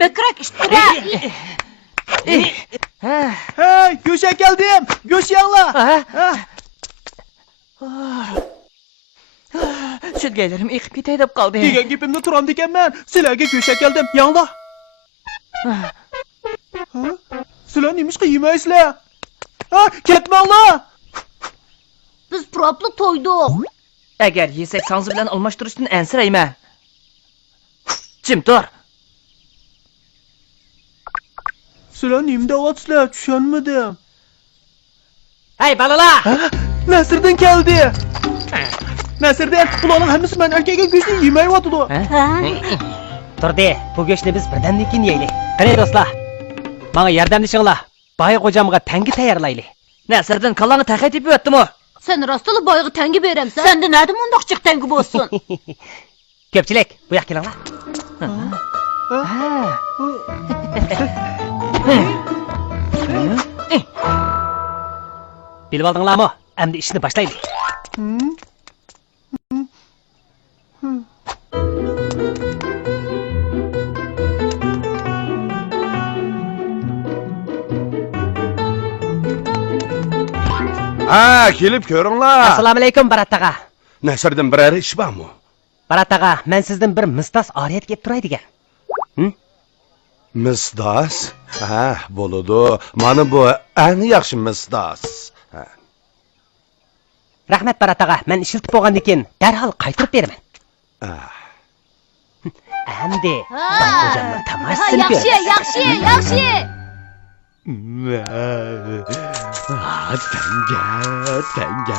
Bıkrak işte. Hey, Göşe geldim. Göş yanla. Sütgelerim ikip gitey dep kaldı. Degan gepimni turam deganman. Sizlarga Göşe geldim. Yanla. Sizlar nemish qiymaysizlar? Ha, ketmanglar. Biz proplu toyduk. Eğer yesek sansı bilen almashtırışdan ensireyme. Jim dur. Sizlar nima deyapsizlar? Tushunmadim. Hey balalar! Nasriddin keldi. Nasriddin, ularning hammasi men akaga go'shtni yemayotdi. Turdi, bu go'shtni biz birdan keyin yeylik. Qani do'stlar, menga yordamlashinglar. Boy hocamga tangi tayyorlaylik. Nasriddin kallani taqay tepib o'tdimi? Sen rastlı boyğu tengi beremsen. Sen de nerede mundakçık tengi bolsun? Ko'pchilik, bu yoqqa kelinglar. Bilib oldinglarmi? Endi ishni boshlaylik. Ha, kelib ko'ringlar. Assalomu alaykum Barat tog'a. Nasriddin biror ish bormi? Barat tog'a, men sizdan bir mistos oriyat kelib turay degan. Misdos? Ha, bo'ladi. Mana bu eng yaxshi misdos. Rahmat Barat tog'a, men ishiltib bo'lgandan keyin darhol qaytarib beraman. Endi boy hojamning tamoshasini ko'r. Yaxshi. Tanga.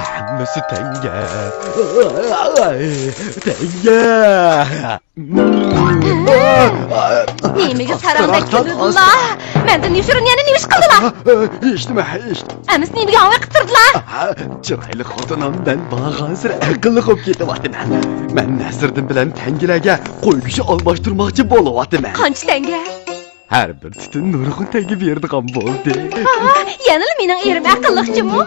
Hammasi tanga. Neymiga saramda kırdılar. Menden yuşurun yani neymiş kıldılar. Eshitma. Emis neymiga hava kıtırdılar. Chiroyli xotinimdan hozir aqlli bo'lib ketyapman. Men Nasriddin bilan tangilarga qo'y go'shti almashtirmoqchi bo'lyapman. Qancha tenge? Har bir tutin nurg'un tangi berdigan bo'ldi. Yanıl mening erim aqlliqchimi?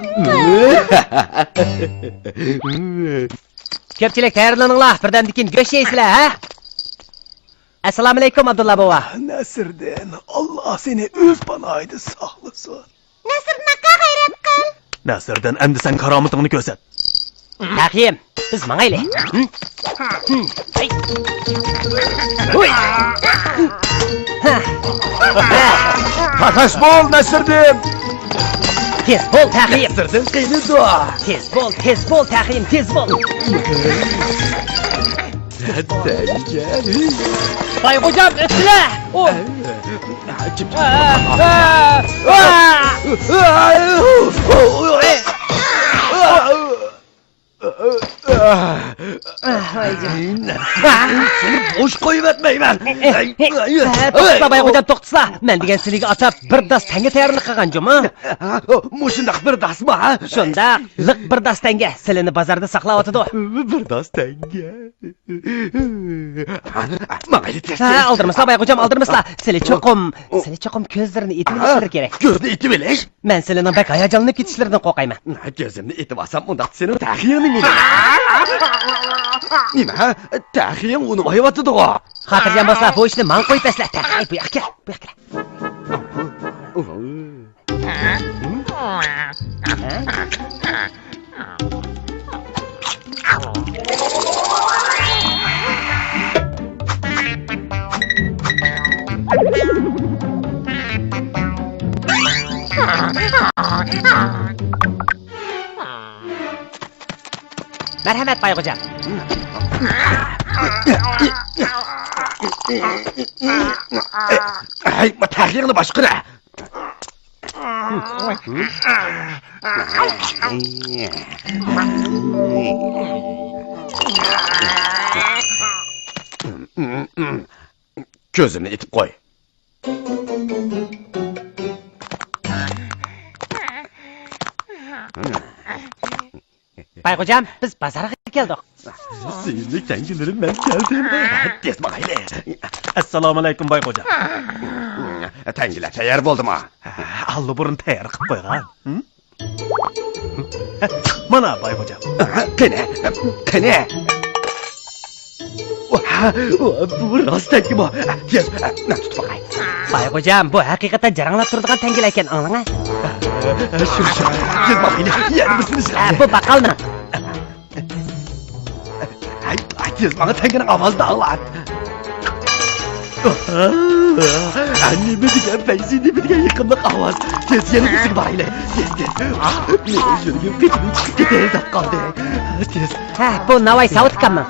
Ko'pchilik tayyorlaninglar, birdan keyin go'sht yeysizlar, ha? Assalomu alaykum Abdulla bova. Nasriddin, Alloh seni o'z panohida saqlasin. Nasriddin aka g'ayrat qil. Nasriddin, endi sen karomatingni ko'rsat. Taqiyim, biz mangaylik. Uy! Qaqash bo'l Nasriddin. Tez bo'l, taqiyim. Nasriddin qiyindu. Tez bo'l, taqiyim, tez bo'l. Boy hocam, o'tdilar. Seni boş qo'yib-etmayman. To'xta boy hocam, to'xtasizlar. Men degan sizlarga atab bir das tanga tayyorlik qilganjim, ha? Mushundaq bir dasmi, ha? Shunda liq bir das tanga silini bozorda saqlab o'tadi. Bir das tanga. Mayli tez. Ha, aldirmaslar boy hocam, aldirmaslar. Sizlar cho'qim ko'zlarini etib olishlar kerak. Ko'zni etib elish? Men sizlarning bak hayajonlanib ketishlaridan qo'rqayman. Ko'zimni etib olsam, unda seni taxiyini meni. Nima? Taxiyim uni voyotdi-ku. Xotirjam bo'lsa, bu ishni men qo'yib tasla. Ay, bu yoqqa, bu yoqqa. Merhamet Bay Hocam. Ay, taxiyini boshqara. Ko'zimni etib qo'y. Bayko'cam, biz bozorga keldik. Seyirlik tengilerim ben geldim. Tez bakayla. Assalomu alaykum Bayko'cam. Tengiler tayar buldum ha. Allı burun tayyor qilib qo'ygan. Mana Bayko'cam. Qani. Bu rost tengi bu. Tez, tut bakay. Bayko'cam, bu haqiqatan jaranglab turadigan tangilar ekan, anlang a? Şu, tez bakayla. Yer misiniz? Bu baqqalmi? Ay, tez bana tenginin avazı dağılan. Annemi diken, Feyzi'ni diken yıkımlık avaz. Tez yeni misin bakayla. Tez. Benim yürüyüm kıçını çıktı tez kaldı. Tez. Ha, bu navoiy savutkanmi?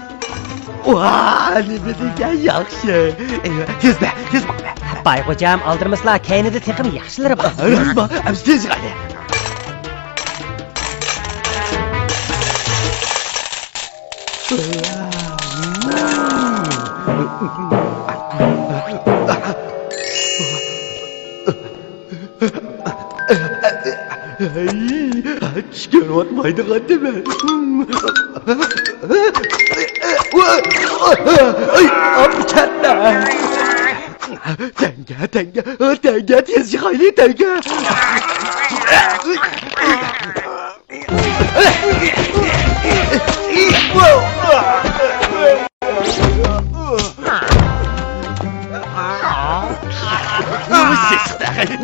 Annemi diken yaxşı. Tez bak be. Bayko'cam, aldirmaslar, kaynida teqim yaxshilari bor. Rastma, amsi tez hadi. Çıkarvatmaydık anneme. Ay, abi kendine. Tenge, tez yıkaylı tenge.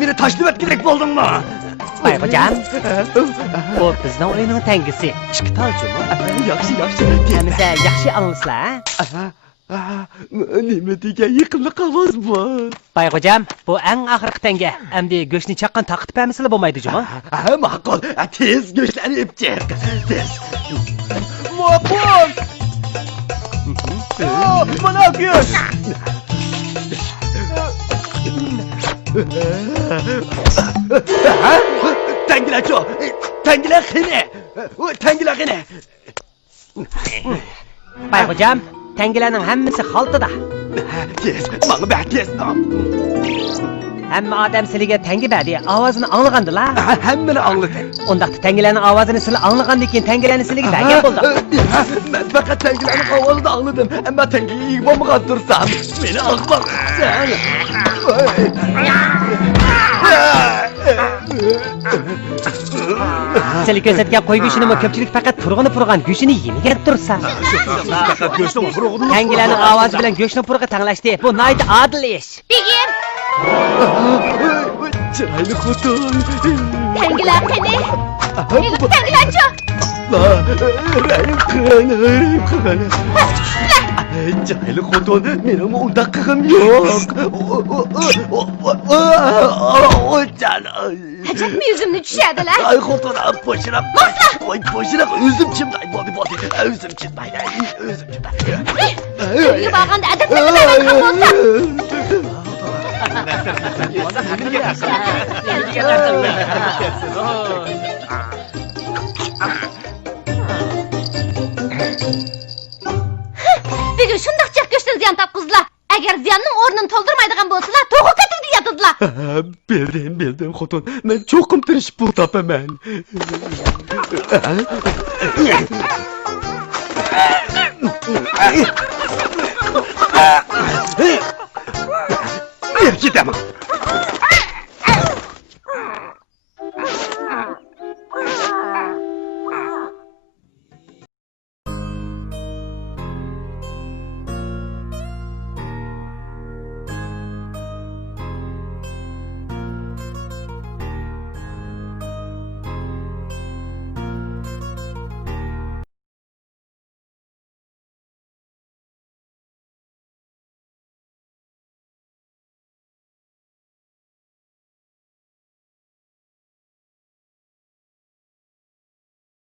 Beni taşlı et giderek buldun mu? Bayko'cam, bu bizning o'yinning tangisi. Chiqitalchimi? Yaxşı. Hamiza yaxshi anlasizlar, Nima degan yiqimli ovoz bu? Bayko'cam, bu eng oxirgi tanga. Endi go'shtni chaqqan taqit pamisili bo'lmaydi-jimi? Ma'qul. Tez go'shtlarni ip chiq. Tez. Muapon! Mana go'sht! Tengiler çok. Tengiler hine. Tengiler hine. Bayko'cam, tangilarning hammasi xaltada. Tez. Bana bak tez. Hamma odam sizlarga tangi berdi, ovozini anglagandilar. Hemmeni anlatın. Undaqda tangilarning ovozini sizlar anglagandan keyin tangilarni sizlarga bergan bo'ldim. Ben fakat tengilerin havasını da anladım. Ama tengiyi iyi bomba dursam. Beni akmak sen. Sizlar ko'rsatgan qo'y go'shtini ko'pchilik faqat purg'ini go'shtini yemagan tursa. Faqat go'shtni urug'ini. Tangilarning ovozi bilan go'shtni purg'i tanglashdi. Bu nihoyat odil ish. Begim, Çıraylı kutun. tengilar qani? Tengilarchi. Rahim kıran. Çıraylı kutun. Benim onda kıkım yok. Ajabmi yuzimni tushadilar. Ay kutun boşuna. Oy boşuna üzüm çimday. Bodi. Üzüm çimday. To'yga borganda adabini bilmaydigan bo'lsam. Begim shundoq jiq go'shtini ziyon topqizdilar. Agar ziyonning o'rnini to'ldirmaydigan bo'lsalar, to'g'ri qatib yotadilar. Bildim kutun. Ben çok kumtiriş bu tapamen. Gidemem.